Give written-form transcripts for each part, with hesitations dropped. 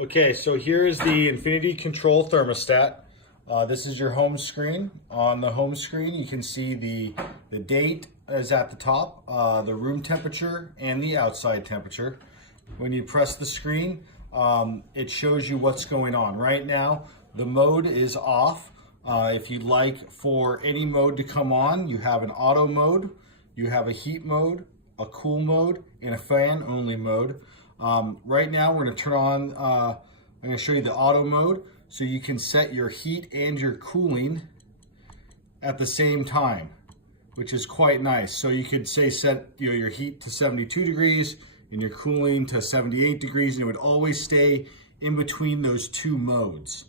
Okay, so here is the Infinity Control Thermostat. This is your home screen. On the home screen, you can see the date is at the top, the room temperature, and the outside temperature. When you press the screen, it shows you what's going on. Right now, the mode is off. If you'd like for any mode to come on, you have an auto mode, you have a heat mode, a cool mode, and a fan only mode. Right now we're going to turn on, I'm going to show you the auto mode so you can set your heat and your cooling at the same time, which is quite nice. So you could say set your heat to 72 degrees and your cooling to 78 degrees, and it would always stay in between those two modes.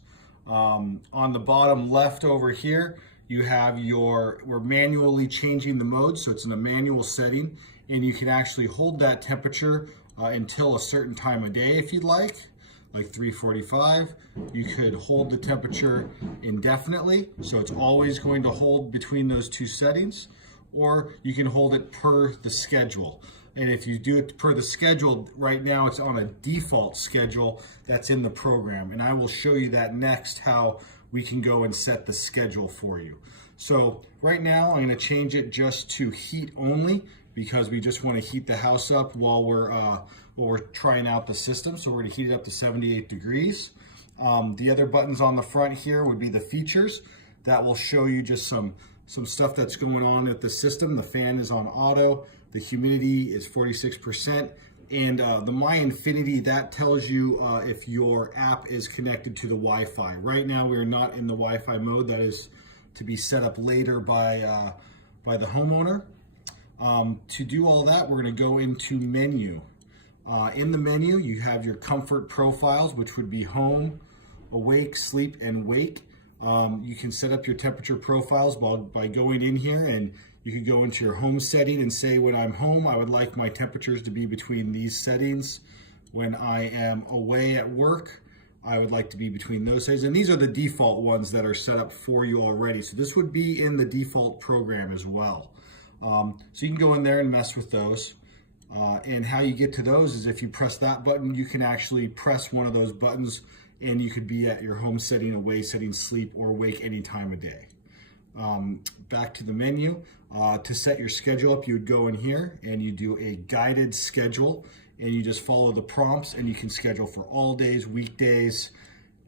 On the bottom left over here, you have we're manually changing the mode, so it's in a manual setting, and you can actually hold that temperature until a certain time of day if you'd like 3:45. You could hold the temperature indefinitely, so it's always going to hold between those two settings, or you can hold it per the schedule. And if you do it per the schedule, right now it's on a default schedule that's in the program. And I will show you that next, how we can go and set the schedule for you. So right now I'm gonna change it just to heat only because we just wanna heat the house up while we're trying out the system. So we're gonna heat it up to 78 degrees. The other buttons on the front here would be the features. That will show you just some stuff that's going on at the system. The fan is on auto. The humidity is 46%, and the My Infinity, that tells you if your app is connected to the Wi-Fi. Right now, we are not in the Wi-Fi mode. That is to be set up later by the homeowner. To do all that, we're going to go into menu. In the menu, you have your comfort profiles, which would be home, awake, sleep, and wake. You can set up your temperature profiles by going in here, and you could go into your home setting and say, when I'm home, I would like my temperatures to be between these settings. When I am away at work, I would like to be between those settings. And these are the default ones that are set up for you already. So this would be in the default program as well. So you can go in there and mess with those. And how you get to those is if you press that button, you can actually press one of those buttons and you could be at your home setting, away setting, sleep, or wake any time of day. Back to the menu. To set your schedule up, you would go in here and you do a guided schedule, and you just follow the prompts, and you can schedule for all days, weekdays.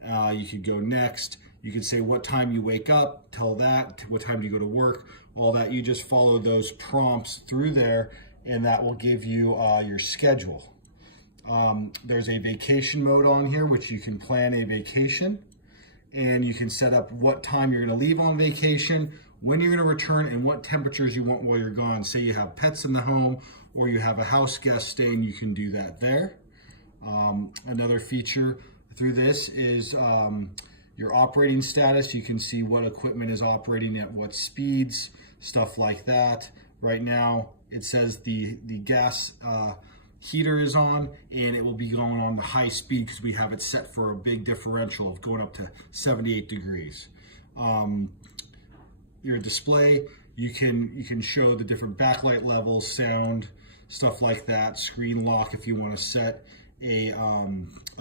You could go next. You could say what time you wake up, tell that, what time do you go to work, all that. You just follow those prompts through there, and that will give you your schedule. There's a vacation mode on here, which you can plan a vacation, and you can set up what time you're going to leave on vacation, when you're going to return, and what temperatures you want while you're gone. Say you have pets in the home or you have a house guest staying, you can do that there. Another feature through this is your operating status. You can see what equipment is operating at what speeds, stuff like that. Right now it says the gas heater is on, and it will be going on the high speed because we have it set for a big differential of going up to 78 degrees. Your display, you can show the different backlight levels, sound, stuff like that. Screen lock if you want to set a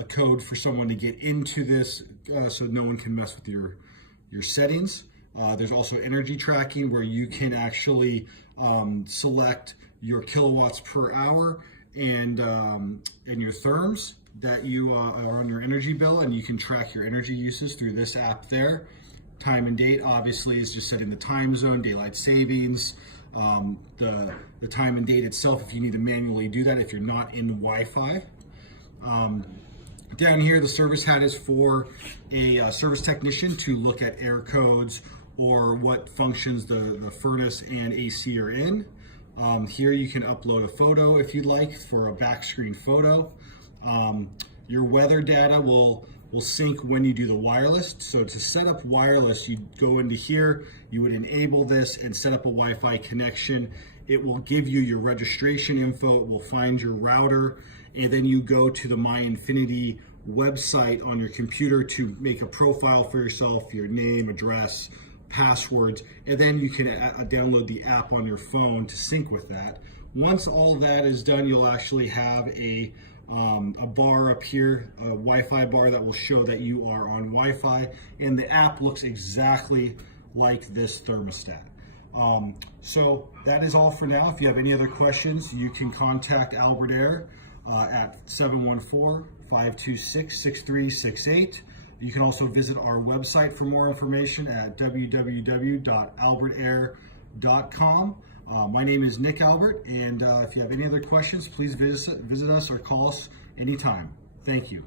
code for someone to get into this so no one can mess with your settings. There's also energy tracking where you can actually select your kilowatts per hour and your therms that you are on your energy bill, and you can track your energy uses through this app there. Time and date obviously is just setting the time zone, daylight savings, the time and date itself if you need to manually do that if you're not in Wi-Fi. Down here, the service hat is for a service technician to look at air codes or what functions the furnace and AC are in. Here you can upload a photo if you'd like for a back screen photo. Your weather data will sync when you do the wireless. So to set up wireless, you go into here, you would enable this and set up a Wi-Fi connection. It will give you your registration info, it will find your router, and then you go to the My Infinity website on your computer to make a profile for yourself, your name, address, passwords, and then you can download the app on your phone to sync with that. Once all that is done, you'll actually have a a bar up here, a Wi-Fi bar that will show that you are on Wi-Fi, and the app looks exactly like this thermostat. So that is all for now. If you have any other questions, you can contact Albert Air at 714-526-6368. You can also visit our website for more information at www.albertair.com. My name is Nick Albert, and if you have any other questions, please visit us or call us anytime. Thank you.